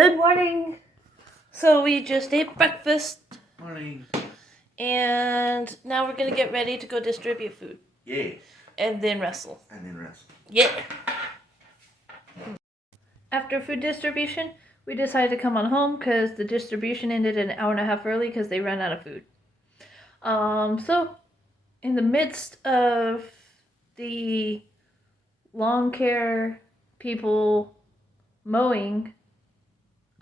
Good morning. So we just ate breakfast. Morning. And now we're going to get ready to go distribute food. Yeah. And then wrestle. Yeah. After food distribution, we decided to come on home because the distribution ended an hour and a half early because they ran out of food. So in the midst of the lawn care people mowing,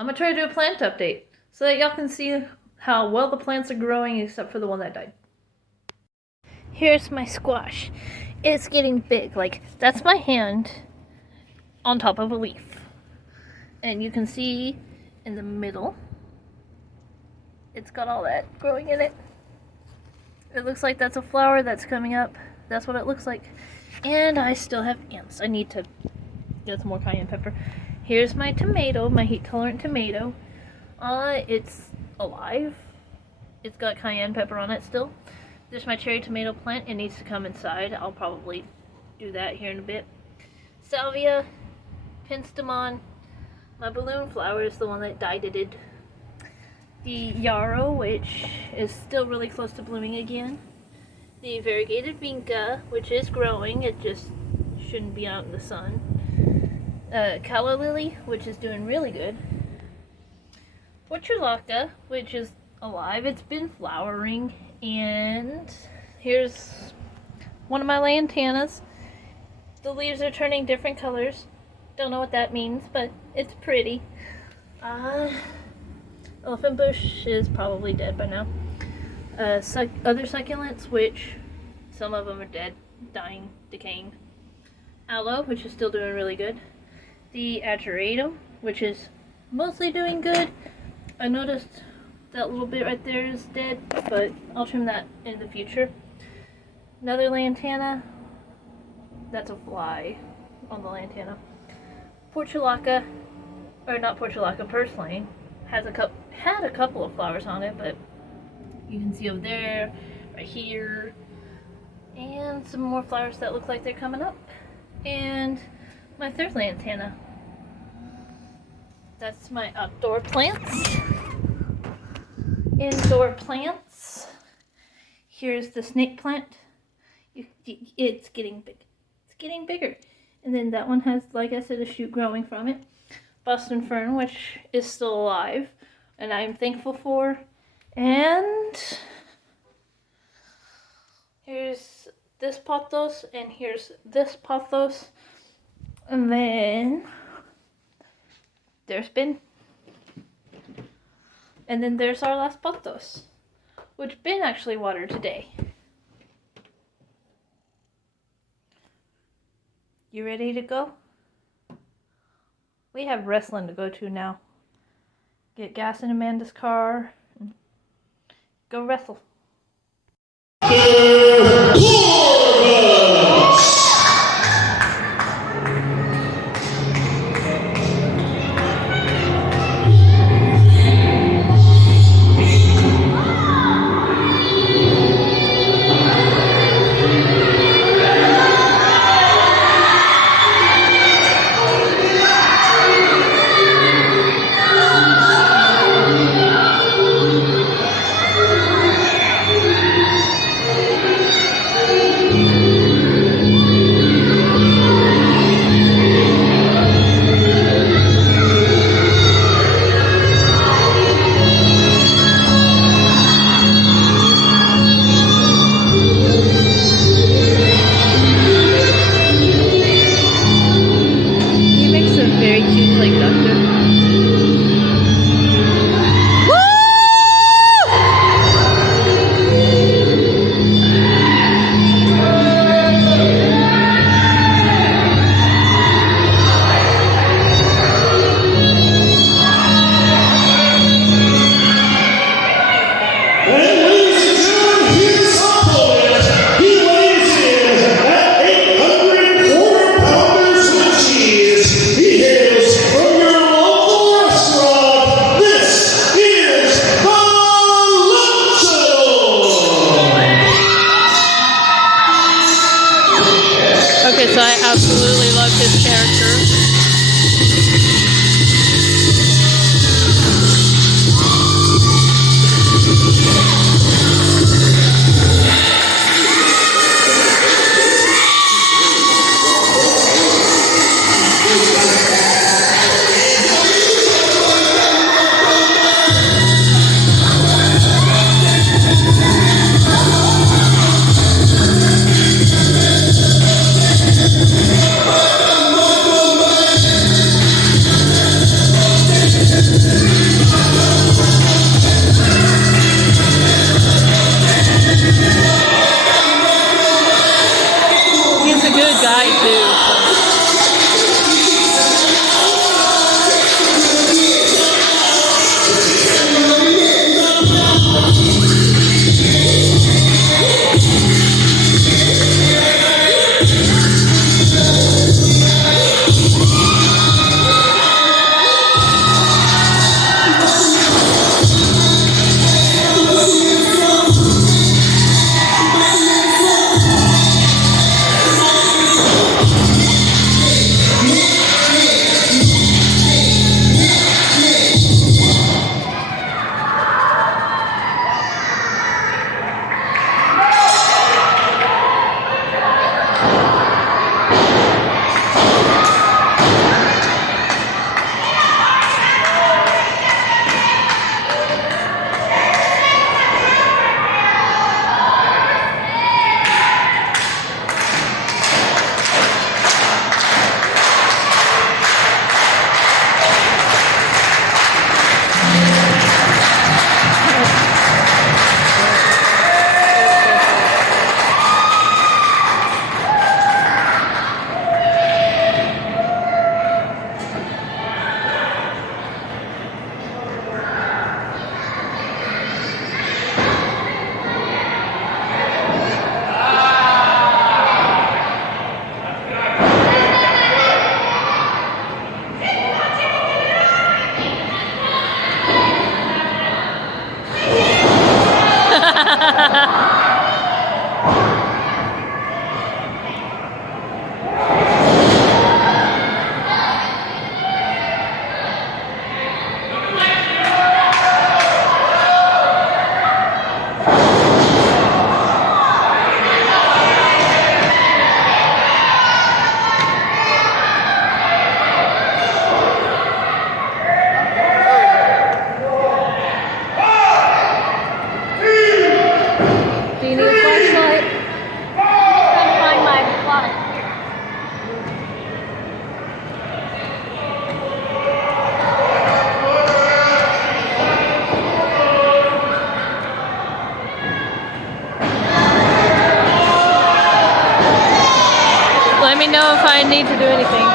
I'm going to try to do a plant update so that y'all can see how well the plants are growing except for the one that died. Here's my squash. It's getting big. Like, that's my hand on top of a leaf. And you can see in the middle, it's got all that growing in it. It looks like that's a flower that's coming up. That's what it looks like. And I still have ants. I need to get some more cayenne pepper. Here's my tomato, my heat tolerant tomato. It's alive. It's got cayenne pepper on it still. There's my cherry tomato plant. It needs to come inside. I'll probably do that here in a bit. Salvia, penstemon. My balloon flower is the one that died. The yarrow, which is still really close to blooming again. The variegated vinca, which is growing. It just shouldn't be out in the sun. Calla lily, which is doing really good. Portulaca, which is alive. It's been flowering. And here's one of my lantanas. The leaves are turning different colors. Don't know what that means, but it's pretty. Elephant bush is probably dead by now. Other succulents, which some of them are dead, dying, decaying. Aloe, which is still doing really good. The ageratum, which is mostly doing good. I noticed that little bit right there is dead, but I'll trim that in the future. Another lantana. That's a fly on the lantana. Portulaca, or not portulaca, purslane, had a couple of flowers on it, but you can see over there, right here, and some more flowers that look like they're coming up. And my third lantana. That's my outdoor plants. Indoor plants. Here's the snake plant. It's getting big. It's getting bigger. And then that one has, like I said, a shoot growing from it. Boston fern, which is still alive, and I'm thankful for. And here's this pothos, and here's this pothos. And then there's Ben. And then there's our last pothos, which Ben actually watered today. You ready to go? We have wrestling to go to now. Get gas in Amanda's car. And go wrestle. Do you need a flashlight? Trying to find my wallet. Let me know if I need to do anything.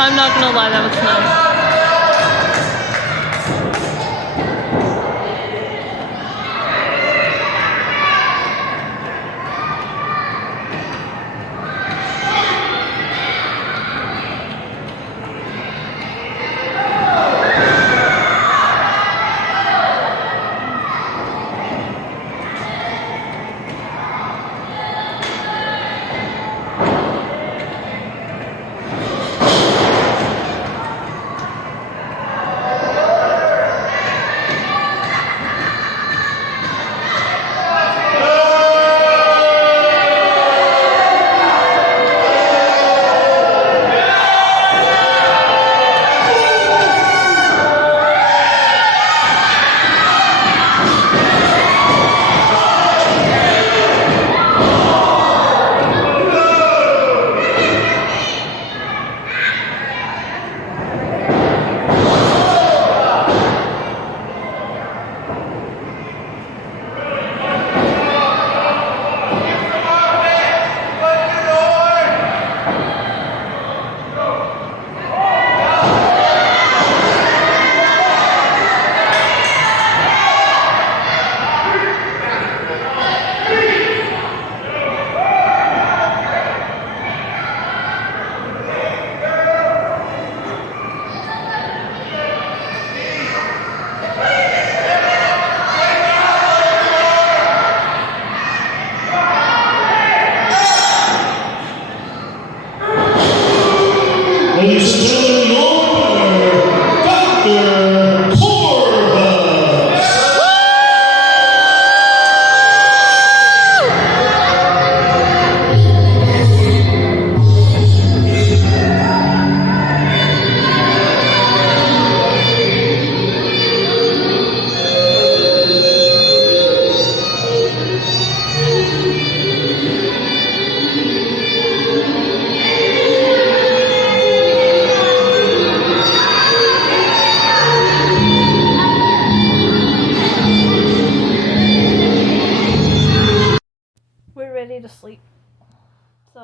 I'm not gonna lie, that was nice.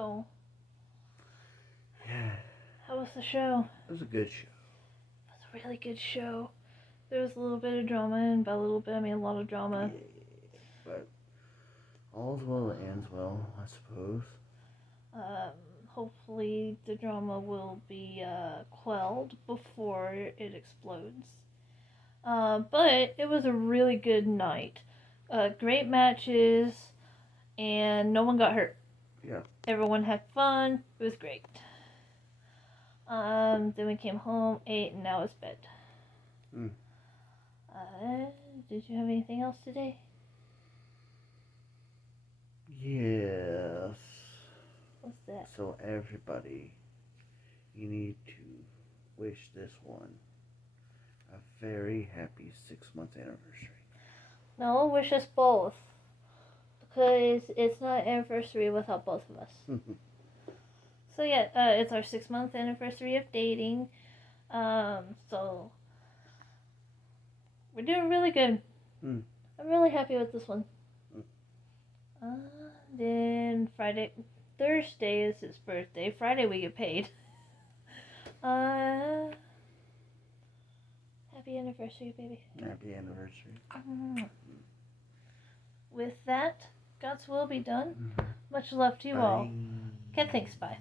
show. Yeah. How was the show? It was a good show. It was a really good show. There was a little bit of drama, and by a little bit I mean a lot of drama. Yeah, but all's well that ends well, I suppose. Hopefully the drama will be quelled before it explodes. But it was a really good night. Great matches, and no one got hurt. Yeah. Everyone had fun. It was great. Then we came home, ate, and now it's bed. Mm. Did you have anything else today? Yes. What's that? So everybody, you need to wish this one a very happy 6-month anniversary. No, wish us both. Because it's not anniversary without both of us. So yeah, it's our 6-month anniversary of dating. So we're doing really good. Mm. I'm really happy with this one. Mm. Then Thursday is his birthday. Friday we get paid. Happy anniversary, baby. Happy anniversary. With that, God's will be done. Mm-hmm. Much love to you all. Bye. Okay, thanks, bye.